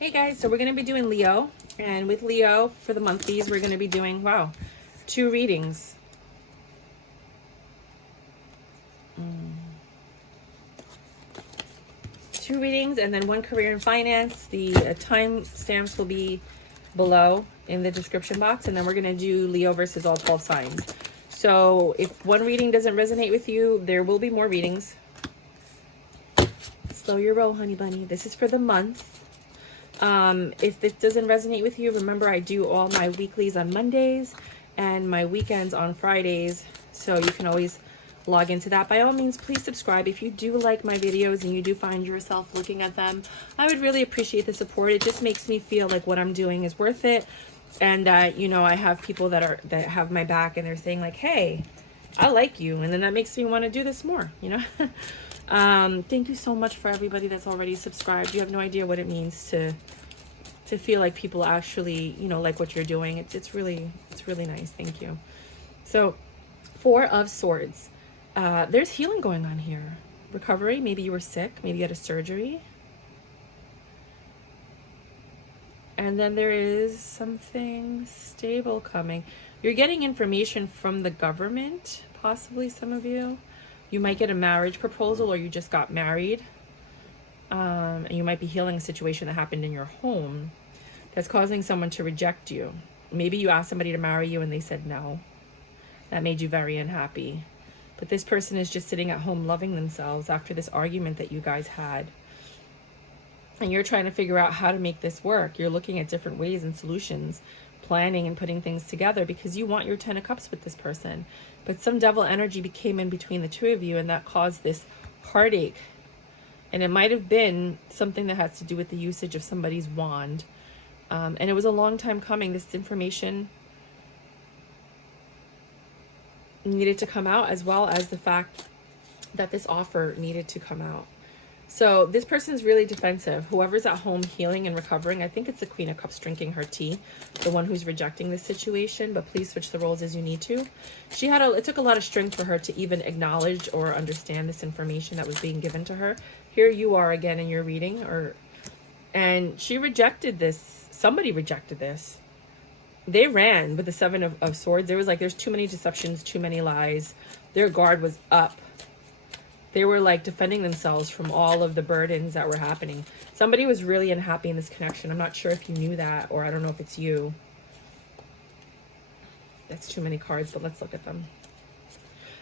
Hey guys, so we're going to be doing Leo, and with Leo for the monthlies we're going to be doing, wow, 2 readings. Two readings and then 1 career and finance. The time stamps will be below in the description box, and then we're going to do Leo versus all 12 signs. So if one reading doesn't resonate with you, there will be more readings. Slow your roll, honey bunny. This is for the month. If this doesn't resonate with you, remember I do all my weeklies on Mondays and my weekends on Fridays, so you can always log into that. By all means, please subscribe if you do like my videos and you do find yourself looking at them. I would really appreciate the support. It just makes me feel like what I'm doing is worth it, and that, you know, I have people that have my back and they're saying like, hey, I like you, and then that makes me want to do this more, you know. Thank you so much for everybody that's already subscribed. You have no idea what it means to feel like people actually, you know, like what you're doing. It's really nice. Thank you. So 4 of Swords. There's healing going on here. Recovery. Maybe you were sick. Maybe you had a surgery. And then there is something stable coming. You're getting information from the government, possibly some of you. You might get a marriage proposal, or you just got married. And you might be healing a situation that happened in your home that's causing someone to reject you. Maybe you asked somebody to marry you and they said no. That made you very unhappy. But this person is just sitting at home loving themselves after this argument that you guys had. And you're trying to figure out how to make this work. You're looking at different ways and solutions, planning and putting things together because you want your 10 of Cups with this person. But some devil energy came in between the two of you, and that caused this heartache. And it might have been something that has to do with the usage of somebody's wand. And it was a long time coming. This information needed to come out, as well as the fact that this offer needed to come out. So this person's really defensive. Whoever's at home healing and recovering, I think it's the Queen of Cups drinking her tea, the one who's rejecting this situation, but please switch the roles as you need to. It took a lot of strength for her to even acknowledge or understand this information that was being given to her. Here you are again in your reading, and she rejected this. Somebody rejected this. They ran with the 7 of Swords. There's too many deceptions, too many lies. Their guard was up. They were like defending themselves from all of the burdens that were happening. Somebody was really unhappy in this connection. I'm not sure if you knew that, or I don't know if it's you. That's too many cards, but let's look at them.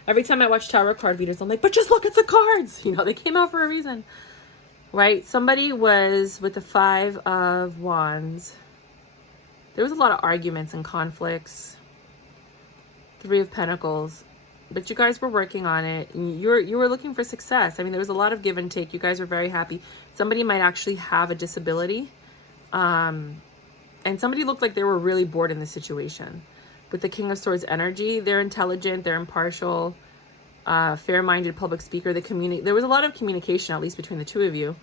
Every time I watch tarot card readers, I'm like, but just look at the cards. You know, they came out for a reason. Right? Somebody was with the 5 of Wands. There was a lot of arguments and conflicts. 3 of Pentacles. But you guys were working on it. You were looking for success. I mean, there was a lot of give and take. You guys were very happy. Somebody might actually have a disability. And somebody looked like they were really bored in this situation. With the King of Swords energy, they're intelligent, they're impartial, fair-minded public speaker. There was a lot of communication, at least between the two of you.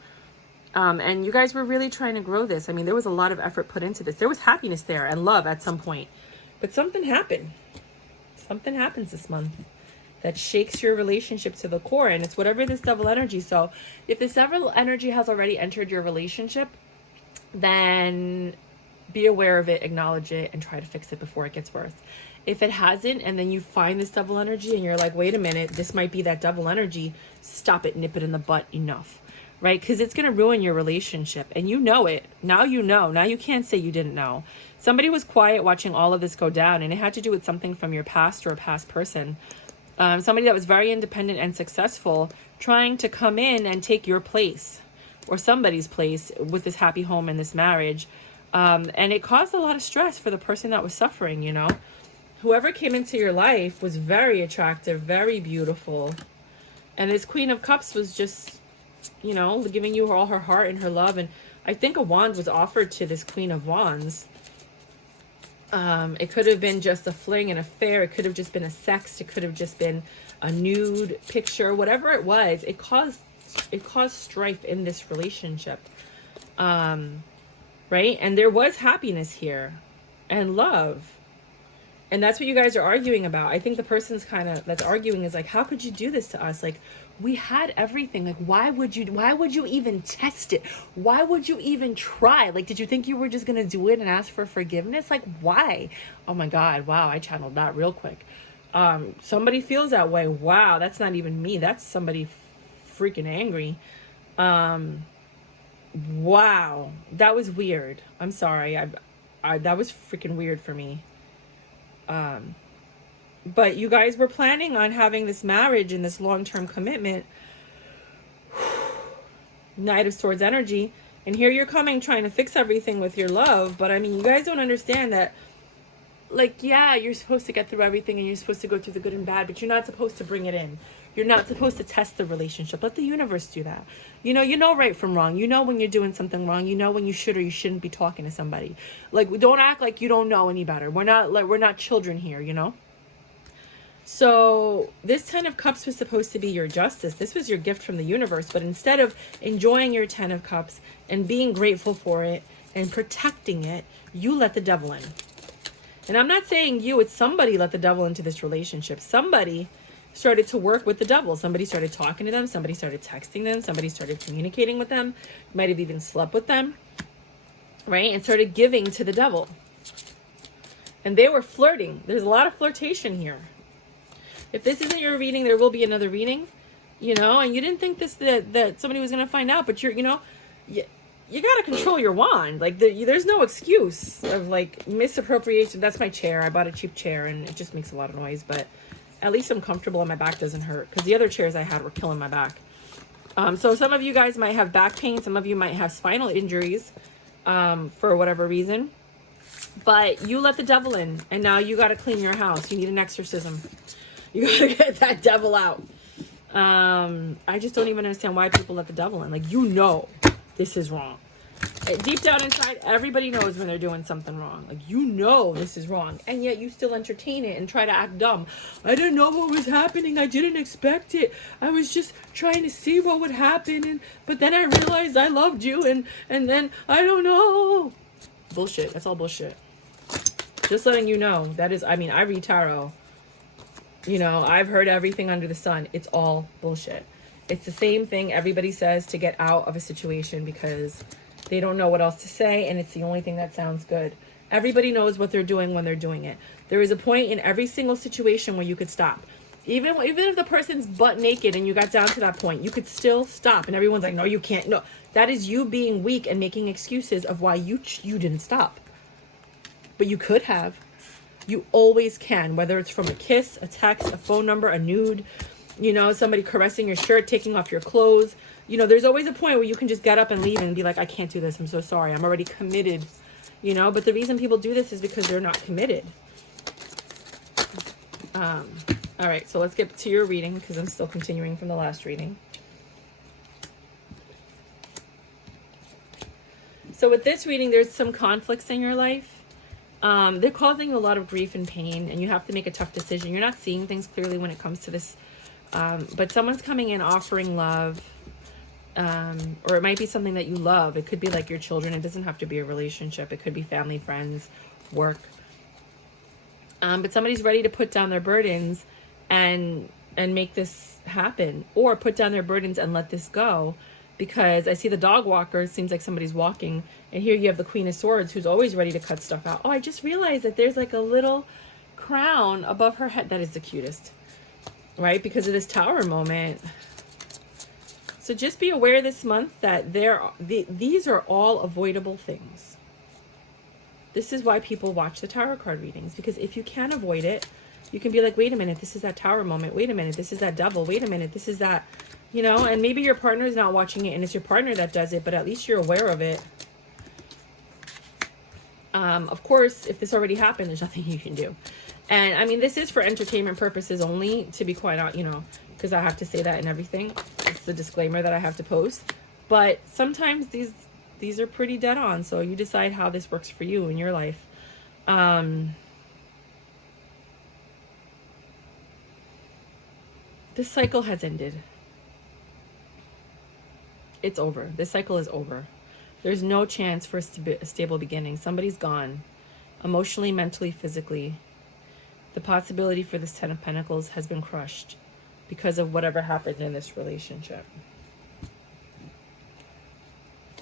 And you guys were really trying to grow this. I mean, there was a lot of effort put into this. There was happiness there and love at some point. But something happened. Something happens this month that shakes your relationship to the core, and it's whatever this devil energy. So if this devil energy has already entered your relationship, then be aware of it, acknowledge it, and try to fix it before it gets worse. If it hasn't, and then you find this devil energy and you're like, wait a minute, this might be that devil energy, stop it, nip it in the butt, enough. Right? Because it's going to ruin your relationship, and you know it. Now you know. Now you can't say you didn't know. Somebody was quiet watching all of this go down, and it had to do with something from your past or a past person. Somebody that was very independent and successful, trying to come in and take your place or somebody's place with this happy home and this marriage. And it caused a lot of stress for the person that was suffering, you know. Whoever came into your life was very attractive, very beautiful. And this Queen of Cups was just, you know, giving you all her heart and her love. And I think a wand was offered to this Queen of Wands. It could have been just a fling, an affair. It could have just been a sext. It could have just been a nude picture. Whatever it was, it caused strife in this relationship. Right? And there was happiness here and love. And that's what you guys are arguing about. I think the person's that's arguing is like, how could you do this to us? Like, We had everything. Like, why would you even test it? Why would you even try? Like, did you think you were just going to do it and ask for forgiveness? Like, why? Oh my God. Wow. I channeled that real quick. Somebody feels that way. Wow. That's not even me. That's somebody freaking angry. Wow. That was weird. I'm sorry. That was freaking weird for me. But you guys were planning on having this marriage and this long-term commitment. Knight of Swords energy. And here you're coming trying to fix everything with your love. But I mean, you guys don't understand that, like, yeah, you're supposed to get through everything and you're supposed to go through the good and bad, but you're not supposed to bring it in. You're not supposed to test the relationship. Let the universe do that. You know right from wrong. You know when you're doing something wrong. You know when you should or you shouldn't be talking to somebody. Like, don't act like you don't know any better. We're not children here, you know? So this 10 of Cups was supposed to be your justice. This was your gift from the universe. But instead of enjoying your 10 of Cups and being grateful for it and protecting it, you let the devil in. And I'm not saying you, it's somebody let the devil into this relationship. Somebody started to work with the devil. Somebody started talking to them. Somebody started texting them. Somebody started communicating with them. Might have even slept with them, right? And started giving to the devil. And they were flirting. There's a lot of flirtation here. If this isn't your reading, there will be another reading, you know, and you didn't think that somebody was going to find out, but you got to control your wand. Like, there's no excuse of, like, misappropriation. That's my chair. I bought a cheap chair and it just makes a lot of noise, but at least I'm comfortable and my back doesn't hurt, because the other chairs I had were killing my back. So some of you guys might have back pain. Some of you might have spinal injuries, for whatever reason, but you let the devil in, and now you got to clean your house. You need an exorcism. You got to get that devil out. I just don't even understand why people let the devil in. Like, you know this is wrong. Deep down inside, everybody knows when they're doing something wrong. Like, you know this is wrong. And yet you still entertain it and try to act dumb. I didn't know what was happening. I didn't expect it. I was just trying to see what would happen. But then I realized I loved you. And then, I don't know. Bullshit. That's all bullshit. Just letting you know. That is, I mean, I read tarot. You know, I've heard everything under the sun. It's all bullshit. It's the same thing everybody says to get out of a situation because they don't know what else to say, and it's the only thing that sounds good. Everybody knows what they're doing when they're doing it. There is a point in every single situation where you could stop. Even if the person's butt naked and you got down to that point, you could still stop. And everyone's like, no, you can't. No, that is you being weak and making excuses of why you didn't stop. But you could have. You always can, whether it's from a kiss, a text, a phone number, a nude, you know, somebody caressing your shirt, taking off your clothes. You know, there's always a point where you can just get up and leave and be like, I can't do this. I'm so sorry. I'm already committed, you know. But the reason people do this is because they're not committed. All right, so let's get to your reading because I'm still continuing from the last reading. So with this reading, there's some conflicts in your life. They're causing you a lot of grief and pain, and you have to make a tough decision. You're not seeing things clearly when it comes to this, but someone's coming in offering love, or it might be something that you love. It could be like your children. It doesn't have to be a relationship. It could be family, friends, work. But somebody's ready to put down their burdens and make this happen, or put down their burdens and let this go. Because I see the dog walker, it seems like somebody's walking, and here you have the Queen of Swords who's always ready to cut stuff out. Oh, I just realized that there's like a little crown above her head. That is the cutest, right? Because of this Tower moment. So just be aware this month that these are all avoidable things. This is why people watch the tarot card readings, because if you can avoid it, you can be like, wait a minute, this is that Tower moment. Wait a minute, this is that devil. Wait a minute, this is that... You know, and maybe your partner is not watching it and it's your partner that does it, but at least you're aware of it. Of course, if this already happened, there's nothing you can do. And I mean, this is for entertainment purposes only, to be quite honest, you know, because I have to say that in everything. It's the disclaimer that I have to post. But sometimes these are pretty dead on, so you decide how this works for you in your life. This cycle has ended. It's over. This cycle is over. There's no chance for a stable beginning. Somebody's gone. Emotionally, mentally, physically. The possibility for this 10 of Pentacles has been crushed. because of whatever happened in this relationship.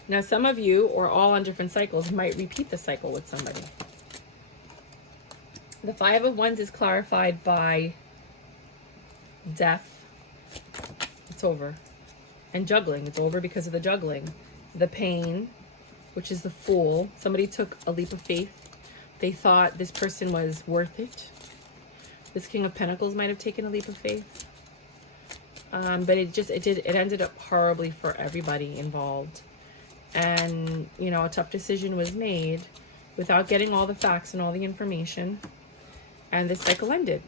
Now, some of you, or all on different cycles, might repeat the cycle with somebody. The Five of Wands is clarified by death. It's over. And juggling. It's over because of the juggling. The pain, which is the Fool. Somebody took a leap of faith. They thought this person was worth it. This King of Pentacles might have taken a leap of faith. But it ended up horribly for everybody involved. And, you know, a tough decision was made without getting all the facts and all the information. And this cycle ended.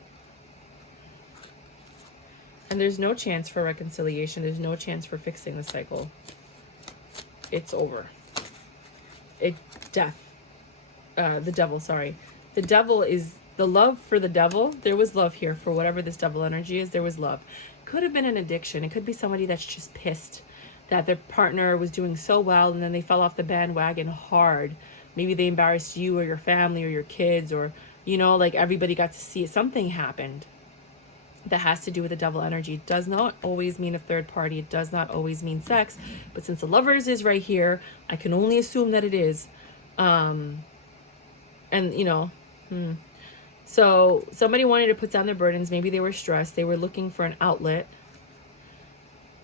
And there's no chance for reconciliation. There's no chance for fixing the cycle. It's over. Death. The devil, sorry. The devil is the love for the devil. There was love here for whatever this devil energy is. There was love. Could have been an addiction. It could be somebody that's just pissed that their partner was doing so well and then they fell off the bandwagon hard. Maybe they embarrassed you or your family or your kids, or, you know, like everybody got to see it. Something happened that has to do with the devil energy. It does not always mean a third party. It does not always mean sex. But since the Lovers is right here, I can only assume that it is. And, you know, so somebody wanted to put down their burdens. Maybe they were stressed. They were looking for an outlet,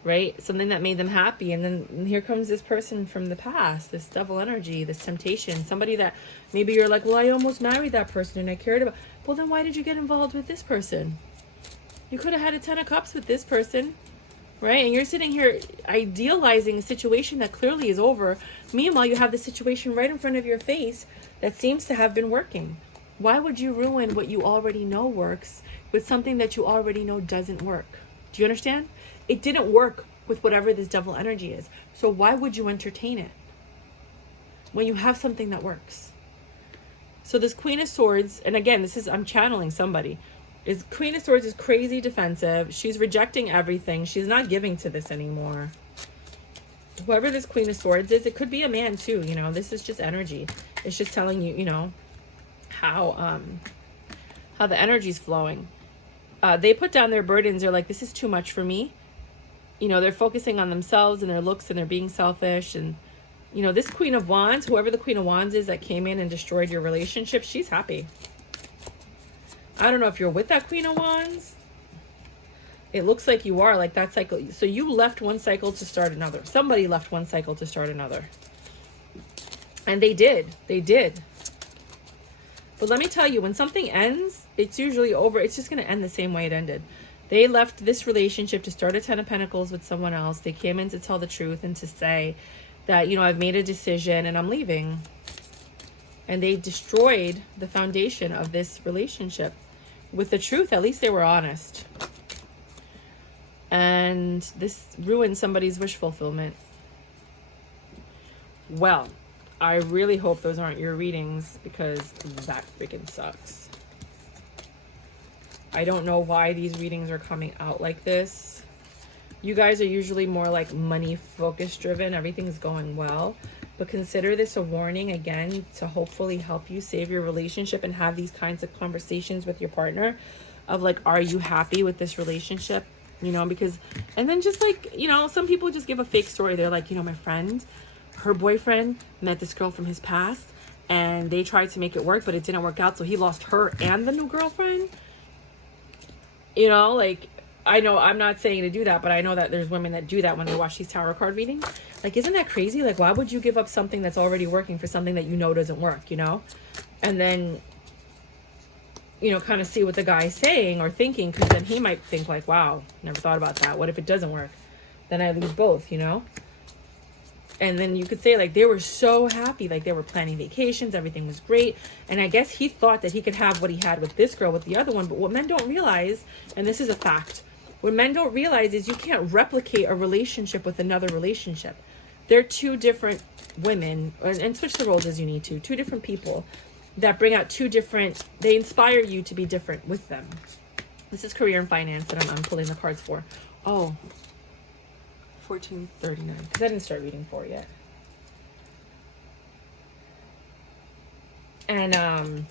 right? Something that made them happy. And then here comes this person from the past, this devil energy, this temptation, somebody that maybe you're like, well, I almost married that person and I cared about. Well, then why did you get involved with this person? You could have had a 10 of cups with this person, right? And you're sitting here idealizing a situation that clearly is over. Meanwhile, you have the situation right in front of your face that seems to have been working. Why would you ruin what you already know works with something that you already know doesn't work? Do you understand? It didn't work with whatever this devil energy is. So why would you entertain it when you have something that works? So this Queen of Swords, and again, I'm channeling somebody. Queen of Swords is crazy defensive. She's rejecting everything. She's not giving to this anymore. Whoever this Queen of Swords is, it could be a man too, you know. This is just energy. It's just telling you, you know, how the energy's flowing. They put down their burdens. They're like, this is too much for me. You know, they're focusing on themselves and their looks and they're being selfish. And, you know, this Queen of Wands, whoever the Queen of Wands is that came in and destroyed your relationship, she's happy. I don't know if you're with that Queen of Wands. It looks like you are, like that cycle. So you left one cycle to start another. Somebody left one cycle to start another. And they did. They did. But let me tell you, when something ends, it's usually over. It's just going to end the same way it ended. They left this relationship to start a 10 of Pentacles with someone else. They came in to tell the truth and to say that, you know, I've made a decision and I'm leaving. And they destroyed the foundation of this relationship. With the truth, at least they were honest. And this ruined somebody's wish fulfillment. Well, I really hope those aren't your readings because that freaking sucks. I don't know why these readings are coming out like this. You guys are usually more like money focus driven. Everything's going well. But consider this a warning again to hopefully help you save your relationship and have these kinds of conversations with your partner of like, are you happy with this relationship? You know, because, and then just like, you know, some people just give a fake story. They're like, you know, my friend, her boyfriend met this girl from his past and they tried to make it work, but it didn't work out. So he lost her and the new girlfriend. You know, like, I know I'm not saying to do that, but I know that there's women that do that when they watch these tarot card readings. Like, isn't that crazy? Like, why would you give up something that's already working for something that you know doesn't work, you know? And then, you know, kind of see what the guy's saying or thinking, because then he might think like, wow, never thought about that. What if it doesn't work? Then I lose both, you know? And then you could say, like, they were so happy. Like, they were planning vacations. Everything was great. And I guess he thought that he could have what he had with this girl with the other one. But what men don't realize, and this is a fact, what men don't realize is you can't replicate a relationship with another relationship. They're two different women, and switch the roles as you need to. Two different people that bring out two different, they inspire you to be different with them. This is career and finance that I'm pulling the cards for. Oh, 1439, because I didn't start reading 4 yet. And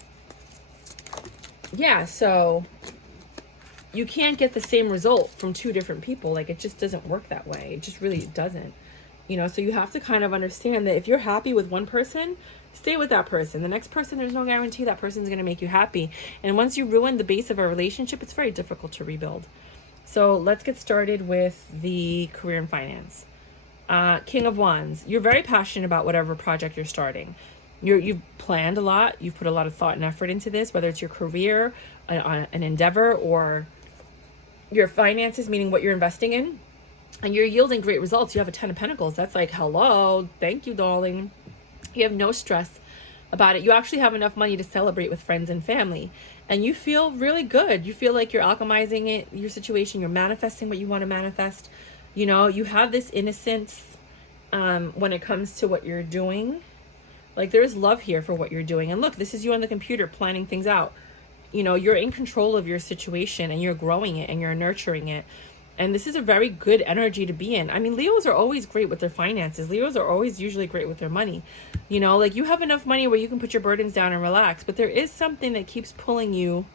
yeah, so you can't get the same result from two different people. Like, it just doesn't work that way. It just really doesn't. You know, so you have to kind of understand that if you're happy with one person, stay with that person. The next person, there's no guarantee that person's going to make you happy. And once you ruin the base of a relationship, it's very difficult to rebuild. So let's get started with the career and finance. King of Wands. You're very passionate about whatever project you're starting. You've planned a lot. You've put a lot of thought and effort into this, whether it's your career, an endeavor, or your finances, meaning what you're investing in. And you're yielding great results. You have a 10 of Pentacles. That's like, hello, thank you, darling. You have no stress about it. You actually have enough money to celebrate with friends and family. And you feel really good. You feel like you're alchemizing it, your situation. You're manifesting what you want to manifest. You know, you have this innocence when it comes to what you're doing. Like, there's love here for what you're doing. And look, this is you on the computer planning things out. You know, you're in control of your situation and you're growing it and you're nurturing it. And this is a very good energy to be in. I mean, Leos are always great with their finances. Leos are always usually great with their money. You know, like, you have enough money where you can put your burdens down and relax. But there is something that keeps pulling you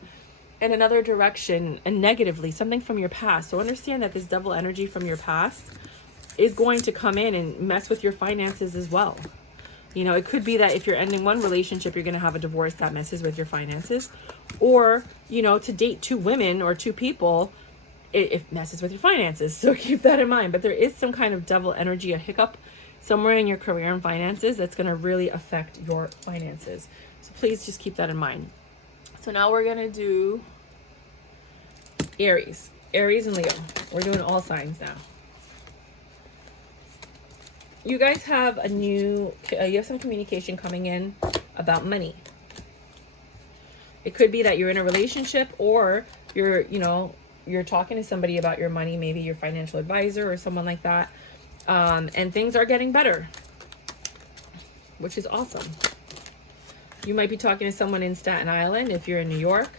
in another direction, and negatively, something from your past. So understand that this devil energy from your past is going to come in and mess with your finances as well. You know, it could be that if you're ending one relationship, you're going to have a divorce that messes with your finances. Or, you know, to date two women or two people, it messes with your finances. So keep that in mind. But there is some kind of devil energy, a hiccup somewhere in your career and finances that's going to really affect your finances. So please just keep that in mind. So now we're going to do Aries. Aries and Leo. We're doing all signs now. You guys have you have some communication coming in about money. It could be that you're in a relationship, or you're talking to somebody about your money, maybe your financial advisor or someone like that. And things are getting better, which is awesome. You might be talking to someone in Staten Island if you're in New York.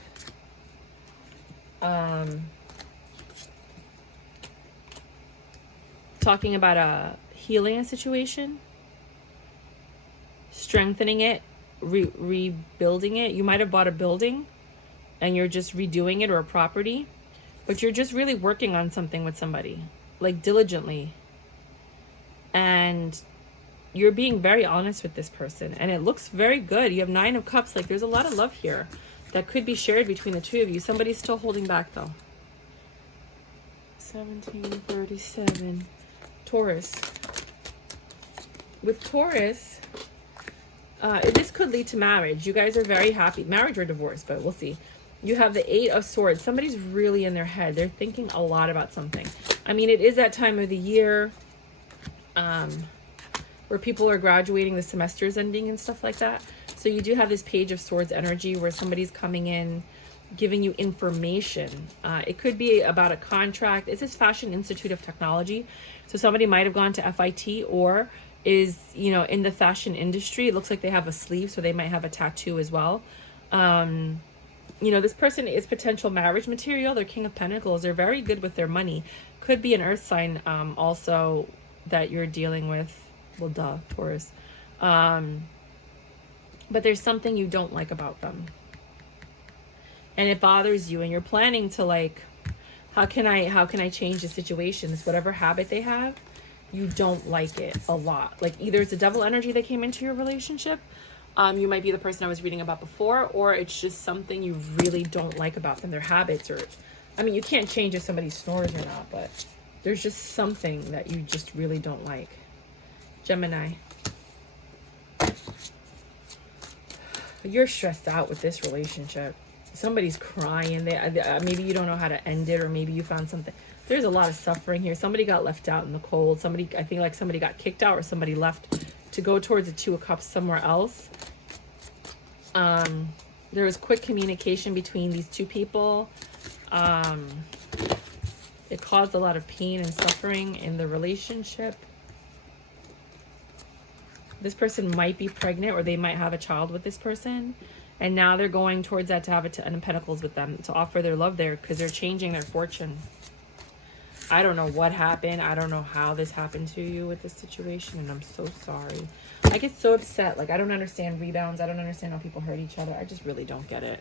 Talking about healing a situation, strengthening it, rebuilding it. You might have bought a building and you're just redoing it, or a property, but you're just really working on something with somebody, like, diligently. And you're being very honest with this person, and it looks very good. You have 9 of Cups. Like, there's a lot of love here that could be shared between the two of you. Somebody's still holding back, though. 1737. Taurus. With Taurus, this could lead to marriage. You guys are very happy. Marriage or divorce, but we'll see. You have the 8 of Swords. Somebody's really in their head. They're thinking a lot about something. I mean, it is that time of the year where people are graduating, the semester's ending and stuff like that. So you do have this Page of Swords energy where somebody's coming in, giving you information. It could be about a contract. It's this Fashion Institute of Technology. So somebody might have gone to FIT, or is, you know, in the fashion industry. It looks like they have a sleeve, so they might have a tattoo as well. You know, this person is potential marriage material. They're King of Pentacles. They're very good with their money. Could be an earth sign also that you're dealing with. Well, duh, Taurus. But there's something you don't like about them. And it bothers you, and you're planning to, like, how can I change the situation? This whatever habit they have, you don't like it a lot. Like, either it's a devil energy that came into your relationship, you might be the person I was reading about before, or it's just something you really don't like about them, their habits. Or, I mean, you can't change if somebody snores or not, but there's just something that you just really don't like. Gemini. You're stressed out with this relationship. Somebody's crying. Maybe you don't know how to end it, or maybe you found something. There's a lot of suffering here. Somebody got left out in the cold. I think like somebody got kicked out, or somebody left to go towards the 2 of Cups somewhere else. There was quick communication between these two people. It caused a lot of pain and suffering in the relationship. This person might be pregnant, or they might have a child with this person. And now they're going towards that to have a 10 of Pentacles with them, to offer their love there, because they're changing their fortune. I don't know what happened. I don't know how this happened to you with this situation, and I'm so sorry. I get so upset. Like, I don't understand rebounds. I don't understand how people hurt each other. I just really don't get it.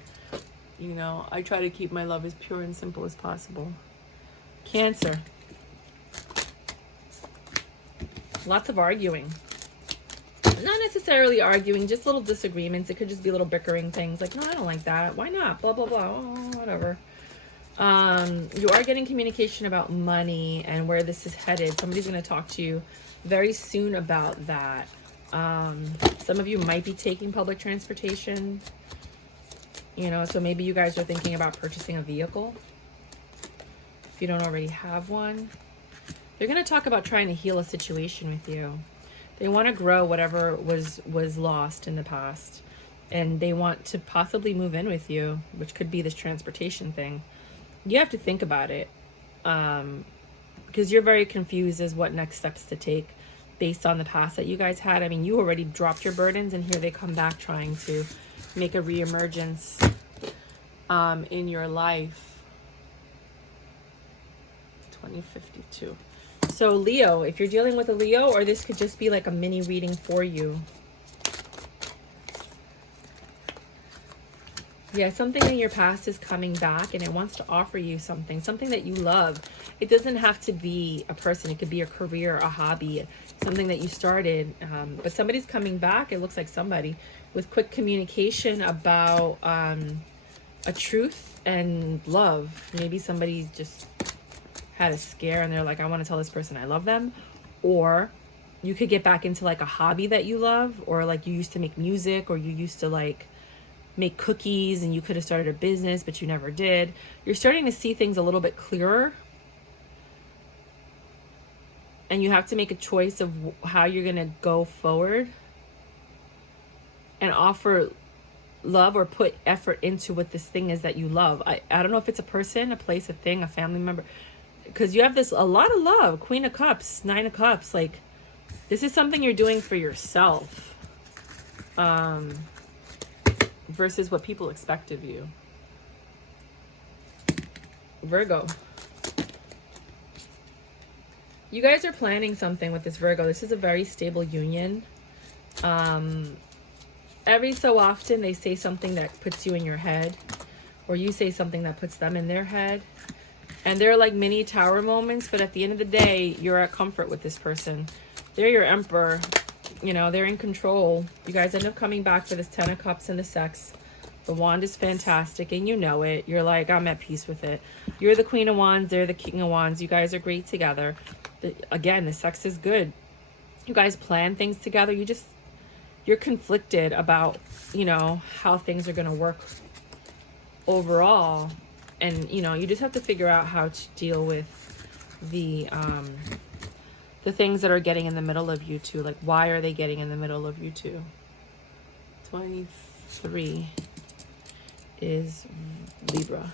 You know, I try to keep my love as pure and simple as possible. Cancer. Lots of arguing. Not necessarily arguing, just little disagreements. It could just be little bickering things like, no, I don't like that. Why not? Blah, blah, blah. Oh, whatever. You are getting communication about money and where this is headed. Somebody's going to talk to you very soon about that. Some of you might be taking public transportation, you know, so maybe you guys are thinking about purchasing a vehicle if you don't already have one. They're going to talk about trying to heal a situation with you. They want to grow whatever was lost in the past, and they want to possibly move in with you, which could be this transportation thing. You have to think about it, because you're very confused as what next steps to take based on the past that you guys had. I mean, you already dropped your burdens, and here they come back trying to make a reemergence in your life. 2052. So Leo, if you're dealing with a Leo, or this could just be like a mini reading for you. Yeah, something in your past is coming back and it wants to offer you something that you love. It doesn't have to be a person. It could be a career, a hobby, something that you started. But somebody's coming back. It looks like somebody with quick communication about a truth and love. Maybe somebody just had a scare and they're like, I want to tell this person I love them. Or you could get back into like a hobby that you love, or like you used to make music, or you used to like make cookies and you could have started a business but you never did. You're starting to see things a little bit clearer, and you have to make a choice of how you're going to go forward and offer love or put effort into what this thing is that you love. I don't know if it's a person, a place, a thing, a family member, because you have this a lot of love. Queen of Cups, Nine of Cups. Like, this is something you're doing for yourself, versus what people expect of you. Virgo. You guys are planning something with this Virgo. This is a very stable union. Every so often they say something that puts you in your head, or you say something that puts them in their head. And they're like mini tower moments, but at the end of the day, you're at comfort with this person. They're your emperor. You know, they're in control. You guys end up coming back for this 10 of Cups and the sex. The wand is fantastic, and you know it. You're like, I'm at peace with it. You're the Queen of Wands. They're the King of Wands. You guys are great together. Again, the sex is good. You guys plan things together. You're conflicted about, you know, how things are going to work overall. And, you know, you just have to figure out how to deal with the things that are getting in the middle of you two. Like, why are they getting in the middle of you two? 23 is Libra.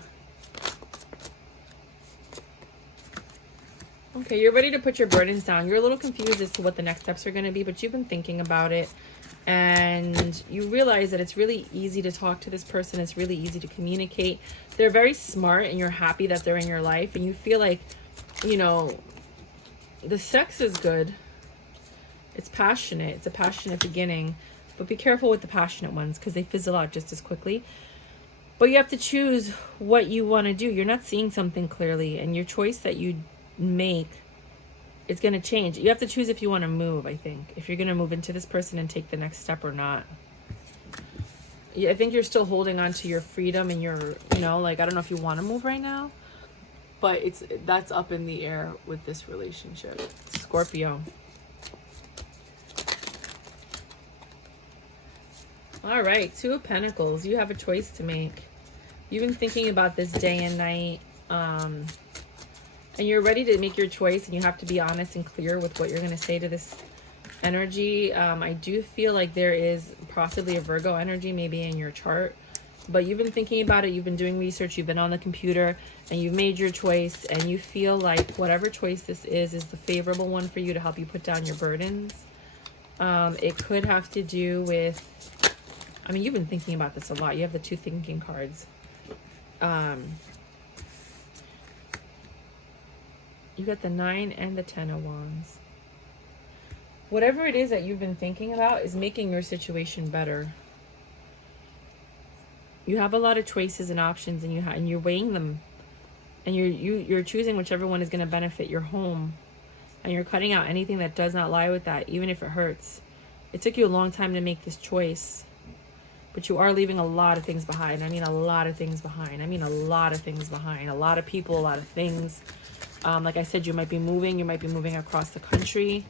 Okay, you're ready to put your burdens down. You're a little confused as to what the next steps are going to be, but you've been thinking about it. And you realize that it's really easy to talk to this person. It's really easy to communicate. They're very smart, and you're happy that they're in your life. And you feel like, you know, the sex is good. It's passionate. It's a passionate beginning. But be careful with the passionate ones, because they fizzle out just as quickly. But you have to choose what you want to do. You're not seeing something clearly. And your choice that you make, it's going to change. You have to choose if you want to move, I think. If you're going to move into this person and take the next step or not. Yeah, I think you're still holding on to your freedom and your, you know, like, I don't know if you want to move right now. But that's up in the air with this relationship. Scorpio. All right, Two of Pentacles. You have a choice to make. You've been thinking about this day and night. And you're ready to make your choice, and you have to be honest and clear with what you're going to say to this energy. I do feel like there is possibly a Virgo energy maybe in your chart, but you've been thinking about it. You've been doing research. You've been on the computer, and you've made your choice, and you feel like whatever choice this is the favorable one for you to help you put down your burdens. It could have to do with, I mean, you've been thinking about this a lot. You have the two thinking cards. You got the 9 and the 10 of Wands. Whatever it is that you've been thinking about is making your situation better. You have a lot of choices and options, and and you're weighing them, and you're choosing whichever one is going to benefit your home, and you're cutting out anything that does not lie with that, even if it hurts. It took you a long time to make this choice, but you are leaving a lot of things behind. I mean, a lot of things behind. I mean, a lot of things behind. A lot of people, a lot of things. Like I said, you might be moving. You might be moving across the country.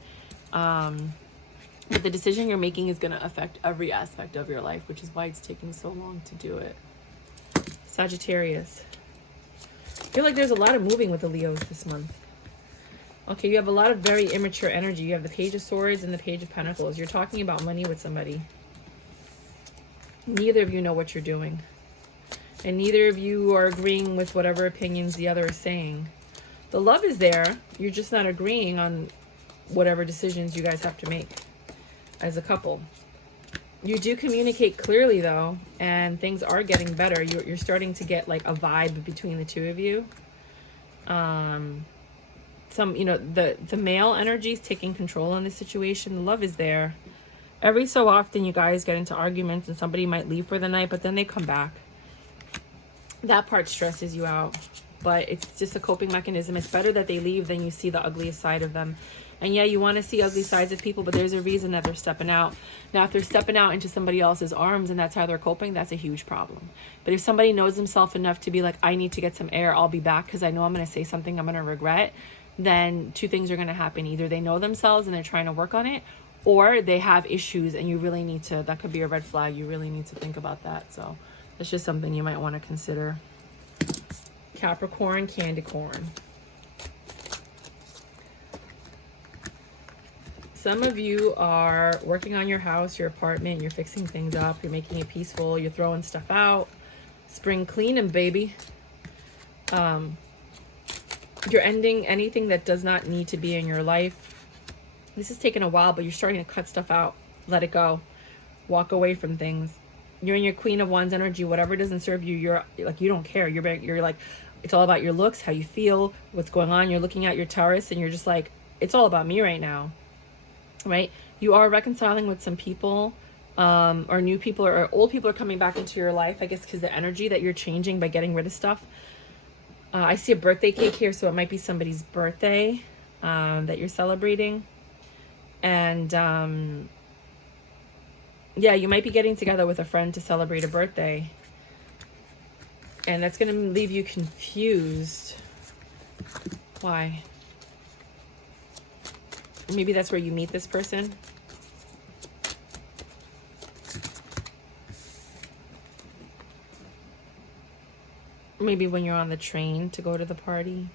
But the decision you're making is going to affect every aspect of your life, which is why it's taking so long to do it. Sagittarius. I feel like there's a lot of moving with the Leos this month. Okay, you have a lot of very immature energy. You have the Page of Swords and the Page of Pentacles. You're talking about money with somebody. Neither of you know what you're doing. And neither of you are agreeing with whatever opinions the other is saying. The love is there. You're just not agreeing on whatever decisions you guys have to make as a couple. You do communicate clearly, though, and things are getting better. You're starting to get like a vibe between the two of you. The male energy is taking control in this situation. The love is there. Every so often, you guys get into arguments, and somebody might leave for the night, but then they come back. That part stresses you out, but it's just a coping mechanism. It's better that they leave than you see the ugliest side of them. And yeah, you want to see ugly sides of people, but there's a reason that they're stepping out. Now, if they're stepping out into somebody else's arms and that's how they're coping, that's a huge problem. But if somebody knows themselves enough to be like, I need to get some air, I'll be back because I know I'm going to say something I'm going to regret, then two things are going to happen. Either they know themselves and they're trying to work on it, or they have issues and you really need to, that could be a red flag. You really need to think about that. So that's just something you might want to consider. Capricorn, candy corn. Some of you are working on your house, your apartment, you're fixing things up, you're making it peaceful, you're throwing stuff out. Spring cleaning, baby. You're ending anything that does not need to be in your life. This is taking a while, but you're starting to cut stuff out. Let it go. Walk away from things. You're in your Queen of Wands energy. Whatever doesn't serve you, you're like, you don't care. You're like, it's all about your looks, how you feel, what's going on. You're looking at your Taurus and you're just like, it's all about me right now. Right? You are reconciling with some people, or new people or old people are coming back into your life, I guess, because the energy that you're changing by getting rid of stuff. I see a birthday cake here, so it might be somebody's birthday that you're celebrating. And yeah, you might be getting together with a friend to celebrate a birthday. And that's going to leave you confused. Why? Maybe that's where you meet this person. Maybe when you're on the train to go to the party.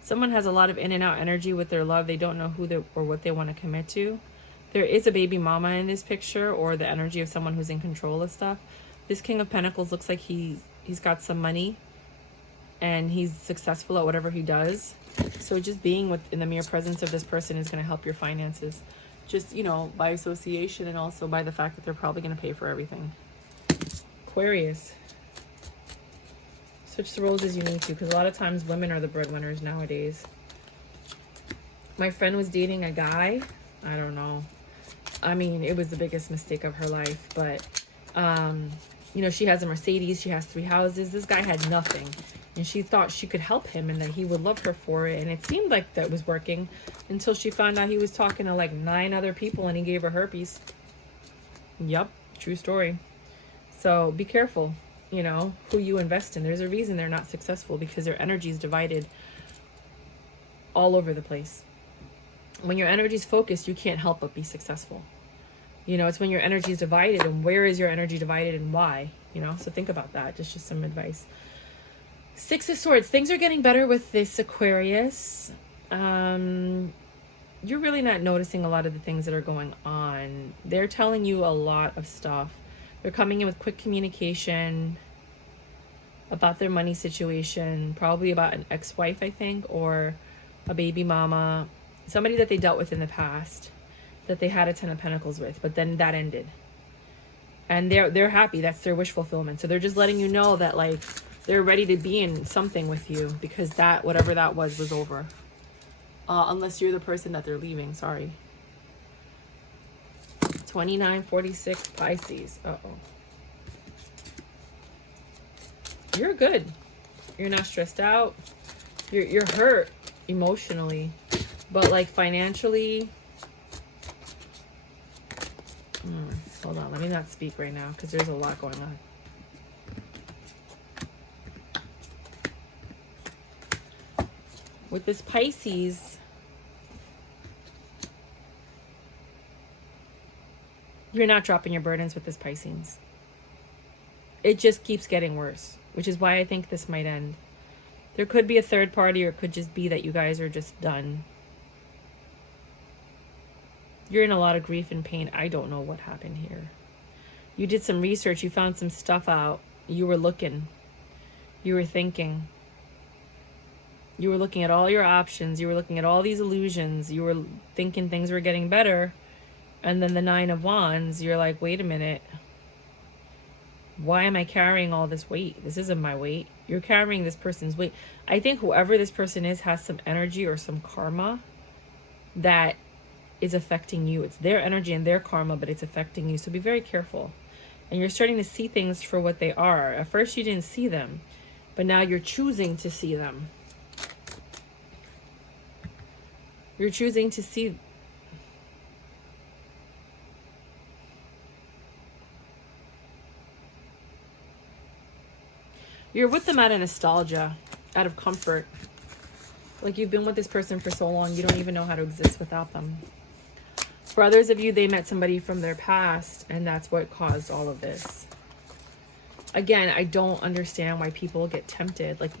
Someone has a lot of in and out energy with their love. They don't know who they or what they want to commit to. There is a baby mama in this picture, or the energy of someone who's in control of stuff. This King of Pentacles looks like he's got some money and he's successful at whatever he does. So just being in the mere presence of this person is going to help your finances. Just, you know, by association, and also by the fact that they're probably going to pay for everything. Aquarius. Switch the roles as you need to, because a lot of times women are the breadwinners nowadays. My friend was dating a guy. I don't know. I mean, it was the biggest mistake of her life, but you know, she has a Mercedes, she has 3 houses. This guy had nothing, and she thought she could help him and that he would love her for it, and it seemed like that was working until she found out he was talking to like 9 other people and he gave her herpes. Yep, true story. So be careful, you know, who you invest in. There's a reason they're not successful, because their energy is divided all over the place. When your energy is focused, you can't help but be successful. You know, it's when your energy is divided, and where is your energy divided and why, you know? So think about that. Just some advice. 6 of Swords. Things are getting better with this Aquarius. You're really not noticing a lot of the things that are going on. They're telling you a lot of stuff. They're coming in with quick communication about their money situation, probably about an ex-wife, I think, or a baby mama, somebody that they dealt with in the past, that they had a 10 of Pentacles with, but then that ended. And they're happy. That's their wish fulfillment. So they're just letting you know that, like, they're ready to be in something with you, because that, whatever that was over. unless you're the person that they're leaving. Sorry. 2946 Pisces. Uh-oh. You're good. You're not stressed out. You're hurt emotionally, but like financially. Hold on, let me not speak right now because there's a lot going on. With this Pisces, you're not dropping your burdens with this Pisces. It just keeps getting worse, which is why I think this might end. There could be a third party, or it could just be that you guys are just done. You're in a lot of grief and pain. I don't know what happened here. You did some research. You found some stuff out. You were looking. You were thinking. You were looking at all your options. You were looking at all these illusions. You were thinking things were getting better. And then the 9 of Wands, you're like, wait a minute. Why am I carrying all this weight? This isn't my weight. You're carrying this person's weight. I think whoever this person is has some energy or some karma that is affecting you. It's their energy and their karma, but it's affecting you. So be very careful. And you're starting to see things for what they are. At first you didn't see them, but now you're choosing to see them. You're choosing to see. You're with them out of nostalgia, out of comfort. Like you've been with this person for so long, you don't even know how to exist without them. For others of you, they met somebody from their past, and that's what caused all of this. Again, I don't understand why people get tempted. Like,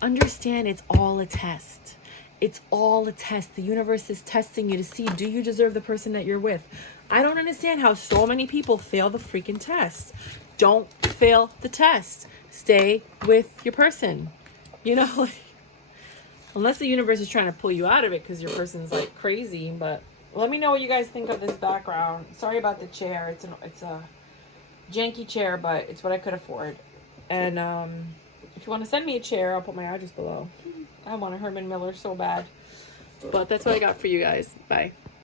understand it's all a test. It's all a test. The universe is testing you to see, do you deserve the person that you're with? I don't understand how so many people fail the freaking test. Don't fail the test. Stay with your person. You know, like, unless the universe is trying to pull you out of it because your person's like crazy. But let me know what you guys think of this background. Sorry about the chair. It's a janky chair, but it's what I could afford. And if you want to send me a chair, I'll put my address below. I want a Herman Miller so bad. But that's what I got for you guys. Bye.